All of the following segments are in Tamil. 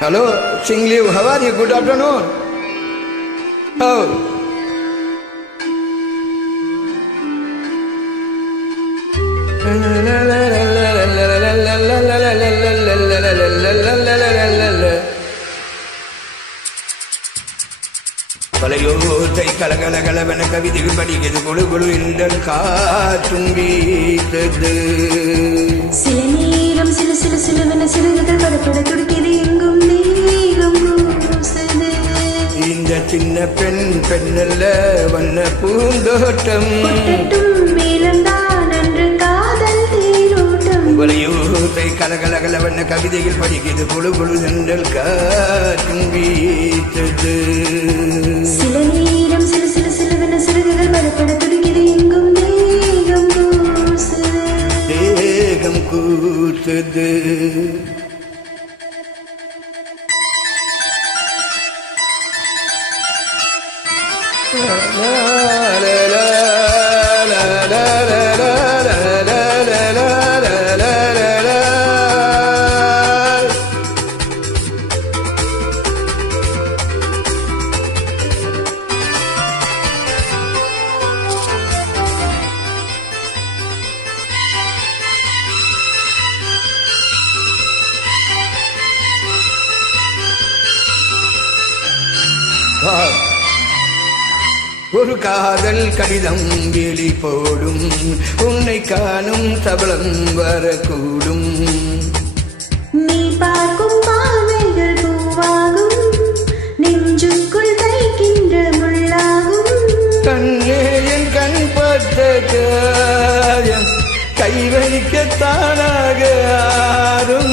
Hello, Singlew, how are you? Good afternoon. Oh. பலையோத்தை கலகலகலவென கவிதைகள் படிக்கிறது கொழு கொழு என்றல் காற்றும் வீத்தது. சில நேரம் சில சில சிலவென சிறுகுகள் படப்பட துடிக்கிறது எங்கும் நீகம் பூசுது. இந்த சின்ன பெண் பெண்ணல்ல வண்ண பூந்தோட்டம் மேலந்தான் அன்று காதல் தேரோட்டம். பலையோத்தை கலகலகலவென கவிதைகள் படிக்கிறது கொழு கொழு என்றல் காற்றும் வீத்தது. சில நேரம் சில சில சிலவென சிறுகுகள் படப்பட துடிக்கிறது எங்கும் நீகம் பூசுது. தேகம் கூத்தது. ஒரு காதல் கடிதம் வெளி போடும், உன்னை காணும் சபலம் வரக்கூடும். நீ பார்க்கும் பார்வைகள் பூவாகும், நெஞ்சுக்குள் தைக்கின்ற முள்ளாகும். கண்ணே என் கண் பட்ட காயம் கை வைக்கத்தானாக ஆறும்.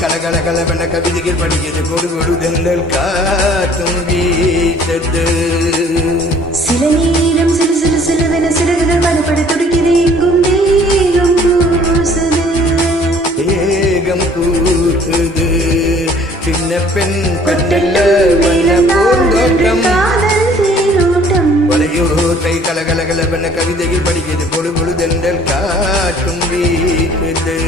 கலகலகலவென கவிதைகள் படிக்கிறது கொடு கொடு தென்றல் காற்றும் வீசது. சில நேரம் சிறு சிறு சிலுவென சிறகுகள் படப்பட துடிக்கிறது எங்கும் தேகம் கூசுது. தேகம் கூசுது. சின்ன பெண் பெண்ணல்ல வண்ண பூந்தோட்டம் வலையோத்தை கலகலகலவென கவிதைகள் படிக்கிறது கொடு கொடு தென்றல் காற்றும் வீசது.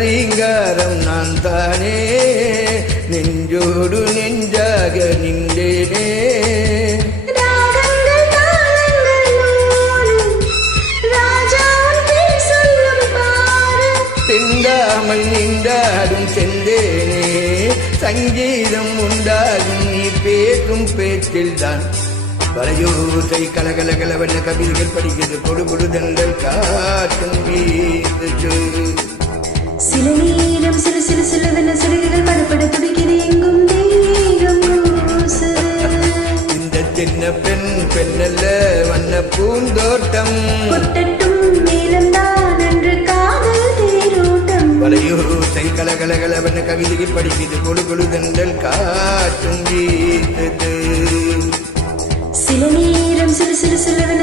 ரீங்காரம் நான் தானே நெஞ்சோடு நெஞ்சாக நின்றேனே. செந்தாமல் நின்றாடும் செந்தேனே, சங்கீதம் உண்டாகும் நீ பேசும் பேச்சில்தான். வலையோசை கலகலகலவென கவிதைகள் படிக்கிறது கொடு கொடு தென்றல் காற்றும் வீசுது. சில நேரம் சிறு சிறு சிலுவென சிறுகுகள் படப்பட துடிக்கிறது எங்கும் தேகம் கூசுது. இந்த சின்ன பெண் பெண்ணல்ல வண்ண பூந்தோட்டம் கொட்டட்டும் மேலந்தான் அன்று காதல் தேரோட்டம். வலையோசை கலகலகலவென கவிதைகள் படிக்கிறது கொடு கொடு தென்றல் காற்றும் வீசுது. சில நேரம் சிறு சிறு சிலுவென